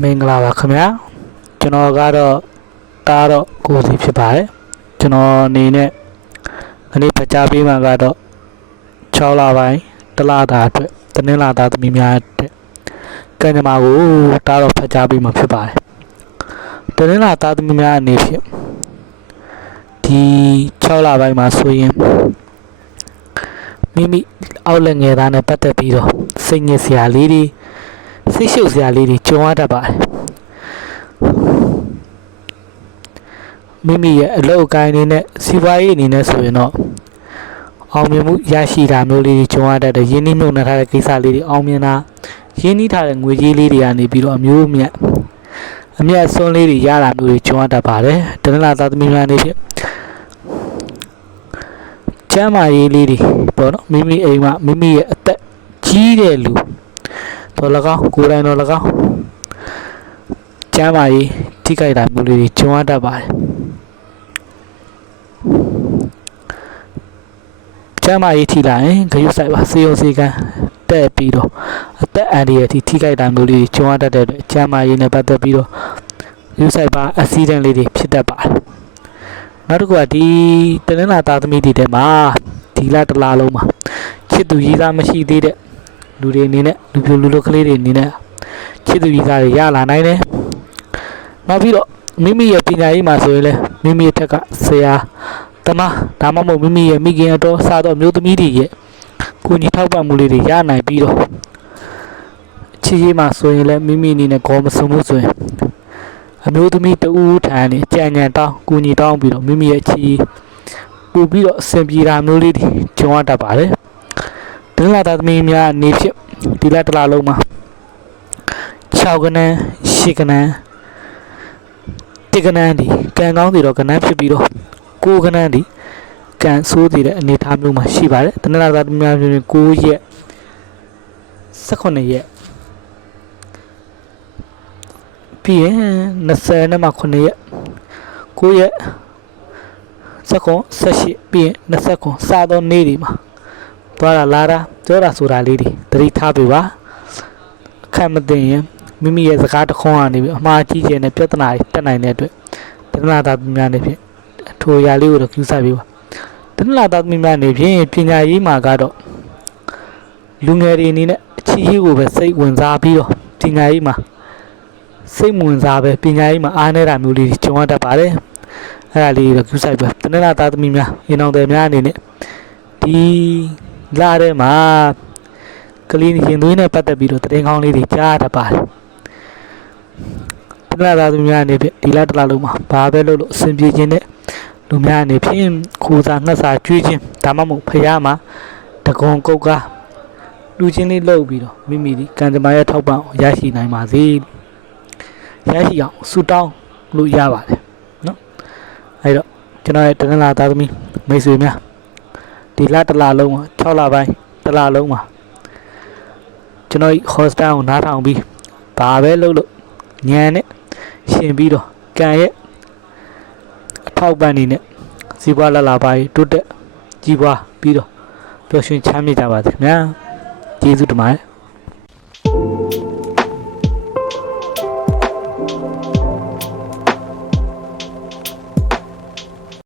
မင်္ဂလာပါခင်ဗျာကျွန်တော်ကတော့တားတော့ကိုစီဖြစ်ပါတယ်ကျွန်တော်အနေနဲ့ခဏဖတ်ကြားပေးမှာကတော့6လပိုင်းတလတာအတွက်တနင်္လာသားသမီးများအတွက်ကံကြမ္မာကိုတားတော့ဖတ်ကြားပေးမှာဖြစ်ပါတယ်တနင်္လာသားသမီးများအနေဖြင့်ဒီ6လပိုင်းမှာဆိုရင်မိမိအောက်လက်ငယ်သားနဲ့ပတ်သက်ပြီးတော့စိတ်ငြိစရာလေးတွေ စိတ်ရှုပ်စရာလေးတွေကြုံရတတ်ပါတယ်မိမိရဲ့အလုပ်အကိုင်းနေနဲ့စီးပွားရေးအနေနဲ့ဆိုရင်တော့အောင်မြင်မှုရရှိတာမျိုးလေးတွေကြုံရတတ်တယ်ရင်းနှီးမြှုပ်နှံထားတဲ့ကိစ္စလေးတွေအောင်မြင်တာရင်းနှီးထားတဲ့ငွေကြေးလေးတွေကနေပြီးတော့အမျိုးအမြတ်အမြတ်အစွန်းလေးတွေရတာမျိုးတွေကြုံရတတ်ပါတယ်တနင်္လာသားသမီးများအနေဖြင့်ကျမ်းမာရေးလေးတွေပေါ့နော်မိမိအိမ်မှာမိမိရဲ့အသက်ကြီးတဲ့လူ တော်၎င်းကိုယ်တိုင်တော်၎င်းကျမ်းမာရေးထိခိုက်တာမျိုးလေးတွေကြုံရတတ်ပါတယ်ကျမ်းမာရေးထိလာရင်ဂရုစိုက်ပါစေုံစေကံတက်ပြီးတော့အသက်အန္တရာယ်ထိထိခိုက်တာမျိုးလေးတွေကြုံရတတ်တဲ့အတွက်ကျမ်းမာရေးနဲ့ပတ်သက်ပြီးတော့ဂရုစိုက်ပါအက်ဆီဒန့်လေးတွေဖြစ်တတ်ပါတယ်နောက်တစ်ခုကဒီတနင်္လာသားသမီးတွေထဲမှာဒီလတစ်လားလုံးမှာချစ်သူရည်သားမရှိသေးတဲ့ လူတွေအနေနဲ့လူပြိုလူလိုကလေးတွေအနေနဲ့ချစ်သူကြီးသားတွေရလာနိုင်တယ်။နောက်ပြီးတော့မိမိရဲ့ပညာရေးမှာဆိုရင်လည်းမိမိရဲ့ထက်ကဆရာတမဒါမှမဟုတ်မိမိရဲ့မိခင်အတော်စားတော့မျိုးသမီးတွေရဲ့ကိုကြီးထောက်ပံ့မှုလေးတွေရနိုင်ပြီးတော့ချစ်ရေးမှာဆိုရင်လည်းမိမိအနေနဲ့ခေါ်မစုံမှုဆိုရင်အမျိုးသမီးတူဦးထန်နေကြံ့ကြံ့တောင်းကိုကြီးတောင်းပြီးတော့မိမိရဲ့ချစ်ရေးပို့ပြီးတော့အဆင်ပြေတာမျိုးလေးတွေကြုံရတတ်ပါတယ်။ ဒင်းလာသားသမီးများအနေဖြင့်ဒီလတစ်လလုံးမှာ6ကနန်း10ကနန်း10ကနန်းဒီကံကောင်းစီတော့ကနန်းဖြစ်ပြီးတော့9ကနန်းဒီကံဆိုးစီတဲ့အနေအထားမျိုးမှာရှိပါတယ်ဒင်းလာသားသမီးများဖြင့်9ရက်18ရက်ပြီးရင်20နဲ့မှ9ရက်9ရက်19 18ပြီးရင်29စသောနေ့တွေမှာ သွားတာလာတာပြောတာဆိုတာလေးတွေသတိထားပေးပါအခက်မသိရင်မိမိရဲ့စကားတစ်ခွန်းကနေပြီးအမှားကြီးကျယ်တဲ့ပြဿနာတွေတက်နိုင်တဲ့အတွက်တဏှာသားသမီးများနေဖြင့်အထိုအရာလေးကိုတော့ကျူးစားပေးပါတဏှာသားသမီးများနေဖြင့်ပညာရေးမှာကတော့လူငယ်တွေအနေနဲ့အချီးရေးကိုပဲစိတ်ဝင်စားပြီးတော့ပညာရေးမှာစိတ်မဝင်စားပဲပညာရေးမှာအားနေတာမျိုးလေးတွေကြုံရတတ်ပါတယ်အဲ့ဒါလေးတော့ကျူးစားပဲတဏှာသားသမီးများရင်အောင်တယ်များအနေနဲ့ဒီ လာထဲမှာကလေးရင်သွေးနဲ့ပတ်သက်ပြီးတော့တရင်ကောင်းလေးတွေကြားရတတ်ပါတယ်တနလာသားသူများအနေဖြင့်ဒီလတစ်လလုံးမှာဘာပဲလုပ်လို့အဆင်ပြေခြင်းနဲ့လူများအနေဖြင့်ကိုစားငှက်စာကျွေးခြင်းဒါမှမဟုတ်ဖျားမှာတကုံကုတ်ကားလူချင်းလေးလုပ်ပြီးတော့မိမိဒီကံကြမ္မာရဲ့ထောက်ပံ့ရရှိနိုင်ပါစေရရှိအောင်ဆုတောင်းလို့ရပါတယ်နော်အဲ့တော့ကျွန်တော်ရဲ့တနလာသားသမီးမိတ်ဆွေများ ဒီလတစ်လလုံးမှာ6လပိုင်းတစ်လလုံးမှာကျွန်တော် hostel ကိုနားထောင်ပြီးဘာပဲလုပ်လို့ညံနဲ့ရှင်ပြီးတော့ကံရဲ့အထောက်ပံ့နေနဲ့စီးပွားလလပါးတိုးတက်ကြီးပွားပြီးတော့ပျော်ရွှင်ချမ်းမြေ့ကြပါစေခင်ဗျာကျေးဇူးတင်ပါတယ်